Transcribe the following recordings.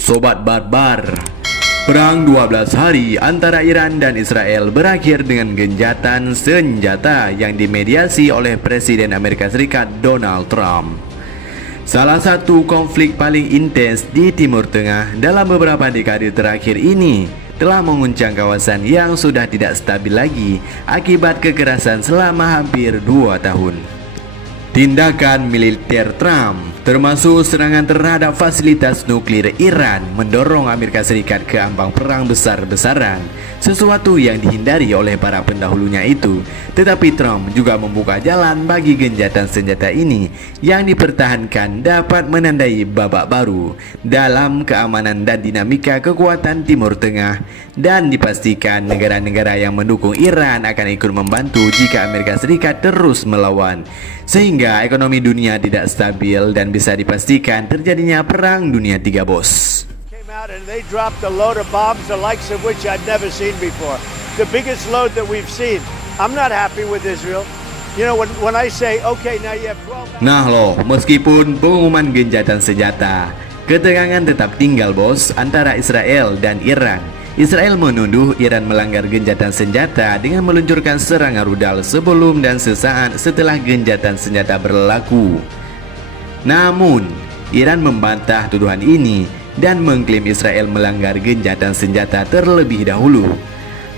Sobat Barbar. Perang 12 hari antara Iran dan Israel berakhir dengan gencatan senjata yang dimediasi oleh Presiden Amerika Serikat Donald Trump. Salah satu konflik paling intens di Timur Tengah dalam beberapa dekade terakhir ini telah menguncang kawasan yang sudah tidak stabil lagi akibat kekerasan selama hampir 2 tahun. Tindakan militer Trump, termasuk serangan terhadap fasilitas nuklir Iran, mendorong Amerika Serikat ke ambang perang besar-besaran, sesuatu yang dihindari oleh para pendahulunya itu. Tetapi Trump juga membuka jalan bagi gencatan senjata ini yang dipertahankan dapat menandai babak baru dalam keamanan dan dinamika kekuatan Timur Tengah, dan dipastikan negara-negara yang mendukung Iran akan ikut membantu jika Amerika Serikat terus melawan, sehingga ekonomi dunia tidak stabil dan bisa dipastikan terjadinya perang dunia 3, bos. And they dropped a load of bombs the likes of which I'd never seen before. The biggest load that we've seen. I'm not happy with Israel. You know, when I say, okay, now you have 12... Nah loh, meskipun pengumuman gencatan senjata, ketegangan tetap tinggal, bos, antara Israel dan Iran. Israel menuduh Iran melanggar gencatan senjata dengan meluncurkan serangan rudal sebelum dan sesaat setelah gencatan senjata berlaku. Namun, Iran membantah tuduhan ini dan mengklaim Israel melanggar gencatan senjata terlebih dahulu.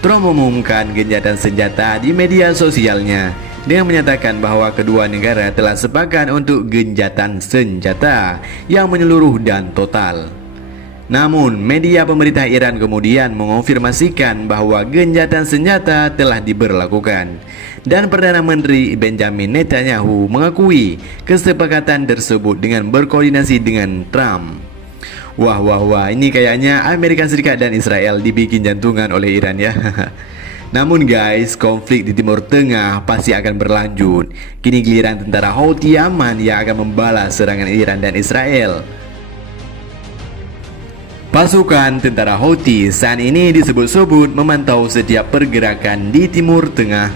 Trump mengumumkan gencatan senjata di media sosialnya dengan menyatakan bahwa kedua negara telah sepakat untuk gencatan senjata yang menyeluruh dan total. Namun, media pemerintah Iran kemudian mengonfirmasikan bahwa gencatan senjata telah diberlakukan, dan Perdana Menteri Benjamin Netanyahu mengakui kesepakatan tersebut dengan berkoordinasi dengan Trump. Wah, ini kayaknya Amerika Serikat dan Israel dibikin jantungan oleh Iran ya. Namun guys, konflik di Timur Tengah pasti akan berlanjut. Kini giliran tentara Houthi Yaman yang akan membalas serangan Iran dan Israel. Pasukan tentara Houthi saat ini disebut-sebut memantau setiap pergerakan di Timur Tengah.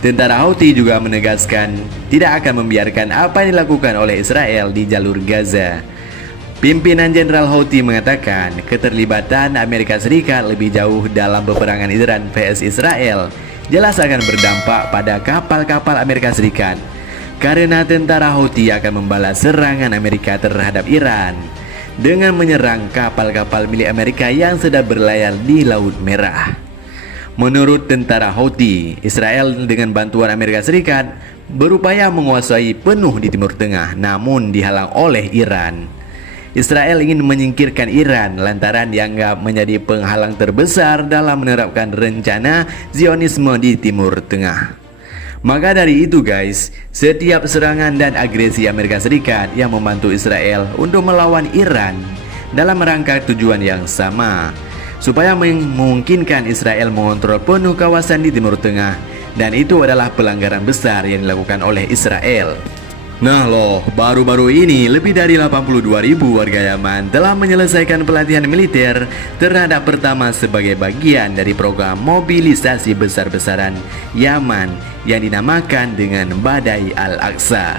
Tentara Houthi juga menegaskan tidak akan membiarkan apa yang dilakukan oleh Israel di jalur Gaza. Pimpinan Jenderal Houthi mengatakan keterlibatan Amerika Serikat lebih jauh dalam peperangan Iran vs Israel jelas akan berdampak pada kapal-kapal Amerika Serikat, karena tentara Houthi akan membalas serangan Amerika terhadap Iran dengan menyerang kapal-kapal milik Amerika yang sedang berlayar di Laut Merah. Menurut tentara Houthi, Israel dengan bantuan Amerika Serikat berupaya menguasai penuh di Timur Tengah, namun dihalang oleh Iran. Israel ingin menyingkirkan Iran lantaran dianggap menjadi penghalang terbesar dalam menerapkan rencana Zionisme di Timur Tengah. Maka dari itu guys, setiap serangan dan agresi Amerika Serikat yang membantu Israel untuk melawan Iran dalam rangka tujuan yang sama, supaya memungkinkan Israel mengontrol penuh kawasan di Timur Tengah, dan itu adalah pelanggaran besar yang dilakukan oleh Israel. Nah loh, baru-baru ini lebih dari 82.000 warga Yaman telah menyelesaikan pelatihan militer terhadap pertama sebagai bagian dari program mobilisasi besar-besaran Yaman yang dinamakan dengan Badai Al-Aqsa.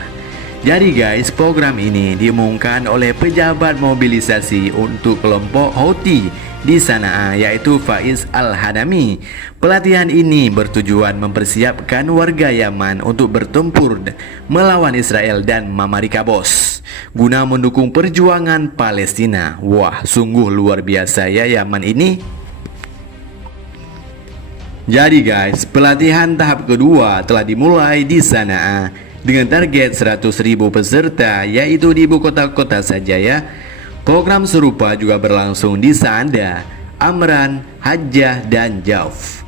Jadi guys, program ini diumumkan oleh pejabat mobilisasi untuk kelompok Houthi di Sana'a, yaitu Faiz Al-Hadami. Pelatihan ini bertujuan mempersiapkan warga Yaman untuk bertempur melawan Israel dan Amerika, bos, guna mendukung perjuangan Palestina. Wah, sungguh luar biasa ya Yaman ini. Jadi guys, pelatihan tahap kedua telah dimulai di Sana'a dengan target 100.000 peserta, yaitu di ibu kota-kota saja ya. Program serupa juga berlangsung di Sa'ada, Amran, Hajjah, dan Jauf.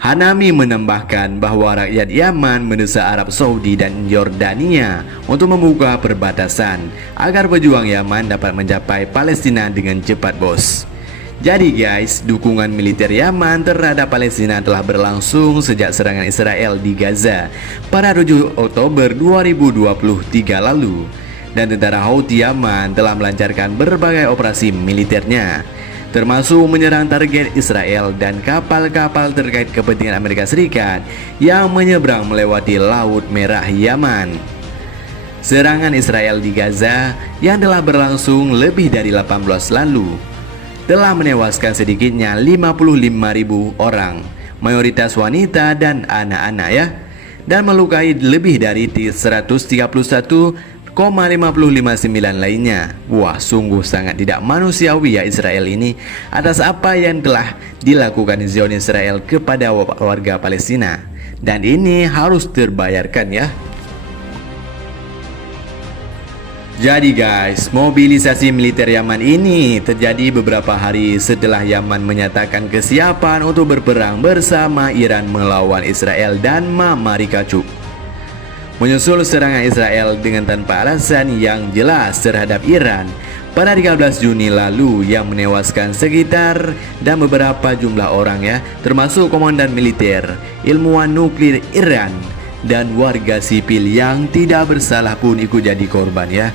Hanami menambahkan bahwa rakyat Yaman mendesak Arab Saudi dan Yordania untuk membuka perbatasan agar pejuang Yaman dapat mencapai Palestina dengan cepat, bos. Jadi guys, dukungan militer Yaman terhadap Palestina telah berlangsung sejak serangan Israel di Gaza pada 7 Oktober 2023 lalu. Dan tentara Houthi Yaman telah melancarkan berbagai operasi militernya, termasuk menyerang target Israel dan kapal-kapal terkait kepentingan Amerika Serikat yang menyeberang melewati Laut Merah Yaman. serangan Israel di Gaza yang telah berlangsung lebih dari 18 lalu telah menewaskan sedikitnya 55.000 orang, mayoritas wanita dan anak-anak ya, dan melukai lebih dari 131,559 lainnya. Wah, sungguh sangat tidak manusiawi ya Israel ini atas apa yang telah dilakukan Zionis Israel kepada warga Palestina, dan ini harus terbayarkan ya. Jadi guys, mobilisasi militer Yaman ini terjadi beberapa hari setelah Yaman menyatakan kesiapan untuk berperang bersama Iran melawan Israel dan Mamarikacuk. Menyusul serangan Israel dengan tanpa alasan yang jelas terhadap Iran pada 13 Juni lalu yang menewaskan sekitar dan beberapa jumlah orang ya, termasuk komandan militer, ilmuwan nuklir Iran, dan warga sipil yang tidak bersalah pun ikut jadi korban ya.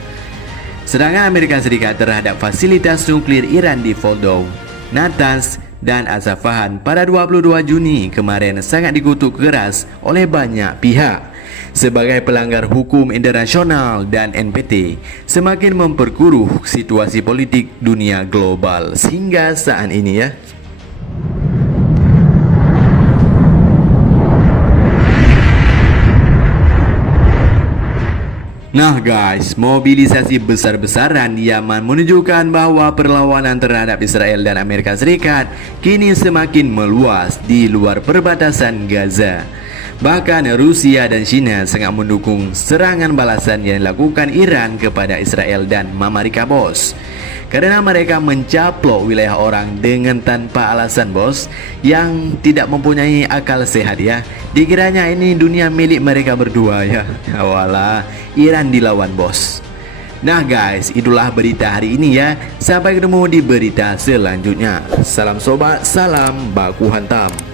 Serangan Amerika Serikat terhadap fasilitas nuklir Iran di Fordow, Natanz, dan Asafahan pada 22 Juni kemarin sangat dikutuk keras oleh banyak pihak sebagai pelanggar hukum internasional, dan NPT semakin memperkeruh situasi politik dunia global hingga saat ini ya. Nah guys, mobilisasi besar-besaran di Yaman menunjukkan bahwa perlawanan terhadap Israel dan Amerika Serikat kini semakin meluas di luar perbatasan Gaza. Bahkan Rusia dan China sangat mendukung serangan balasan yang dilakukan Iran kepada Israel dan Mamarika bos, karena mereka mencaplok wilayah orang dengan tanpa alasan bos, yang tidak mempunyai akal sehat ya. Dikiranya ini dunia milik mereka berdua ya. Walah, Iran dilawan bos. Nah guys, itulah berita hari ini ya. Sampai ketemu di berita selanjutnya. Salam sobat, salam baku hantam.